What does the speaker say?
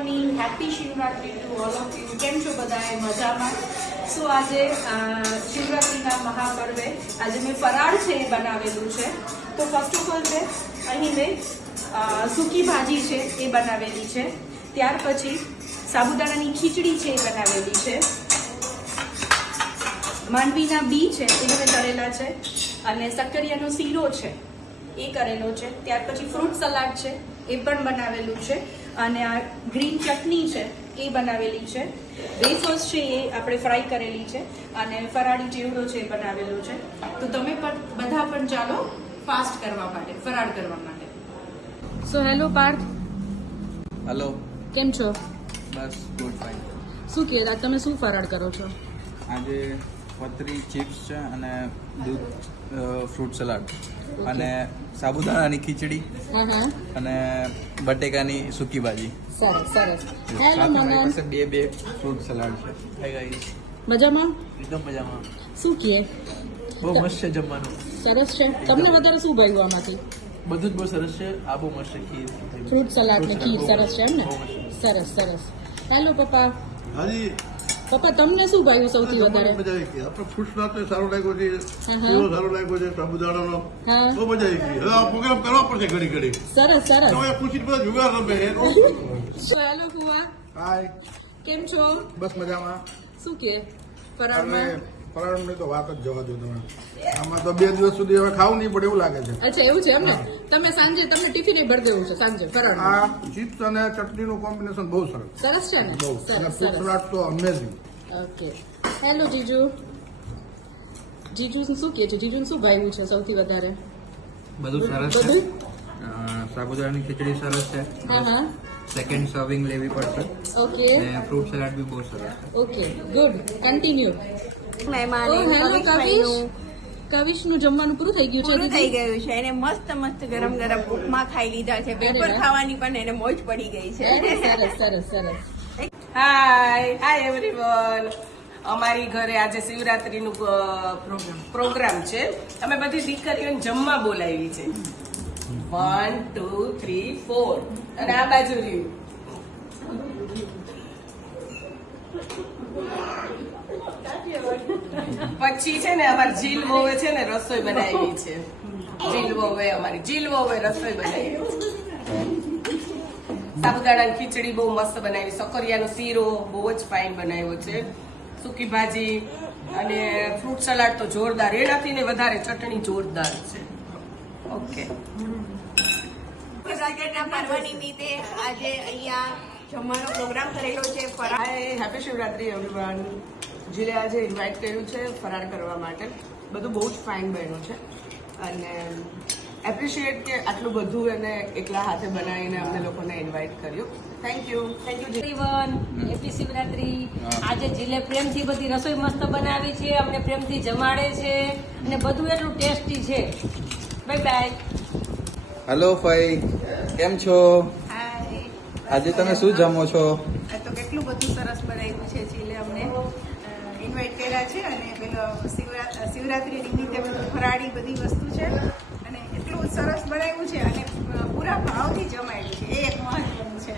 Morning, happy Shivratri to all of you. કેમ છો બધાએ? મજામાં? સો આજે શિવરાત્રીના મહાપર્વે આજે મેં ફરાળ છે એ બનાવેલું છે. તો ફર્સ્ટ ઓફ ઓલ છે અહીં મેં સૂકી ભાજી છે એ બનાવેલી છે. ત્યાર પછી સાબુદાણાની ખીચડી છે એ બનાવેલી છે. માંડવીના બી છે એ મેં તળેલા છે અને શક્કરિયાનો શીરો છે એ કરેલો છે. ત્યાર પછી ફ્રૂટ સલાડ છે એ પણ બનાવેલું છે અને આ ગ્રીન ચટણી છે એ બનાવેલી છે. વેફર્સ છે એ આપણે ફ્રાય કરેલી છે અને ફરાળી ચેવડો છે એ બનાવેલો છે. તો તમે પણ બધા પણ ચાલો ફાસ્ટ કરવા માટે, ફરાળ કરવા માટે. So hello Parth. હેલો. કેમ છો? બસ ગુડ ફાઇન. શું કહે તમે શું ફરાળ કરો છો? આજે પતરી ચિપ્સ છે અને દૂધ ફ્રૂટ સલાડ અને સાબુદાણાની ખીચડી અને બટેકાની સૂકી ભાજી. સરસ સરસ. હેલો સાથે મારી મનન. પાસે બે ફ્રૂટ સલાડ છે. Hi guys. મજામાં? એકદમ મજામાં. શું કહે? બહુ મસ્ત છે જમવાનું. સરસ છે. તમને વધારે શું ભાવ્યું આમાંથી? બધું જ બહુ સરસ છે. આ બહુ મસ્ત છે. ખીર, ફ્રૂટ સલાડ ને ખીર બહુ સરસ છે એમ ને? બહુ મસ્ત. સરસ સરસ. હેલો પપ્પા. હાજી પપ્પા તમને શું ભાવ્યું સૌથી વધારે? મજા આવી ગઈ. આપણે ફ્રૂટ સલાડ સારો લાગ્યો છે, હા. શીરો સારો લાગ્યો છે, સાબુદાણાનો હા. બહુ મજા આવી ગઈ. હવે આ પ્રોગ્રામ કરવા પડશે ઘડી ઘડી. સરસ સરસ. હવે પૂછી બધા જુગાર રમે હેલો ફુવા. હાય, કેમ છો? બસ મજામાં. શું કે ફરાળમાં? ફરાળની તો વાત જ જવા દો તમે. આમાં તો 2 દિવસ સુધી હવે ખાવું નહીં પડે એવું લાગે છે. અચ્છા એવું છે એમ ને? તમે સાંજે તમને ટિફિન ભરી દેવું છે સાંજે ફરાળમાં? આ ચિપ્સ અને ચટણીનું કોમ્બિનેશન બહુ સરસ. સરસ છે ને? બહુ. અને સરસ ફ્રૂટ સરસ. સલાડ તો અમેઝિંગ. ઓકે. હેલો જીજુ. જીજુ શું કહે છે? જીજુ શું ભાવ્યું છે સૌથી વધારે? બધું સરસ છે. બધું? સાબુદાણાની ખીચડી સરસ છે. હા. સેકન્ડ સર્વિંગ લેવી પડશે ઓકે અને ફ્રૂટ સલાડ બી બહુ સરસ છે. Okay good. કન્ટિન્યુ. મહેમાન ઓ હેલો કવિશ. કવિશનું જમવાનું પૂરું થઈ ગયું છે પૂરું થઈ દીદી? ગયું છે. એને મસ્ત મસ્ત ગરમ ગરમ ઉપમા ખાઈ લીધા છે. અરે પેપર વાહ. ખાવાની પણ એને મોજ પડી ગઈ છે. અરે, સરસ સરસ સરસ. Hi everyone. અમારી ઘરે આજે શિવરાત્રીનું પ્રોગ્રામ છે. અમે બધી દીકરીઓને જમવા બોલાવી છે. 1 2 3 4 અને આ બાજુ રહ્યું. પછી છે ને અમારી જીલ વોવે છે ને રસોઈ બનાવી છે. જીલ વોવે રસોઈ બનાવી છે. સાબુદાણાની ખીચડી બહુ મસ્ત બનાવી, શક્કરિયાનો શીરો બહુ જ ફાઇન બનાવ્યો છે, સૂકી ભાજી અને ફ્રૂટ સલાડ તો જોરદાર. એનાથી ને વધારે ચટણી જોરદાર છે. ઓકે. શિવરાત્રીના પર્વ નિમિત્તે આજે અહીંયા જમવાનો પ્રોગ્રામ કરેલો છે. હાય, હેપી શિવરાત્રી એવરીવન. જીલે આજે ઇન્વાઇટ કર્યું છે ફરાળ કરવા માટે. બધું બહુ જ ફાઇન બન્યું છે અને એપ્રિશિએટ કે આટલું બધું એને એકલા હાથે બનાવીને અમને લોકોને ઇન્વાઇટ કર્યું. Thank you everyone. Happy Shivratri. આજે જીલે પ્રેમથી બધી રસોઈ મસ્ત બનાવી છે, અમને પ્રેમથી જમાડે છે અને બધું એટલું ટેસ્ટી છે. Bye bye. હેલો ફઈ, કેમ છો? હાય. આજે તમે શું જમો છો? આ તો કેટલું બધું સરસ બનાવ્યું છે. ચીલે અમને ઇન્વાઇટ કર્યા છે અને પેલો શિવરાત્રી નિમિત્તે બધું ફરાળી બધી વસ્તુ છે અને એટલું સરસ બનાવ્યું છે અને પૂરા ભાવથી જમાડ્યું છે. એ એક મહત્વનું છે.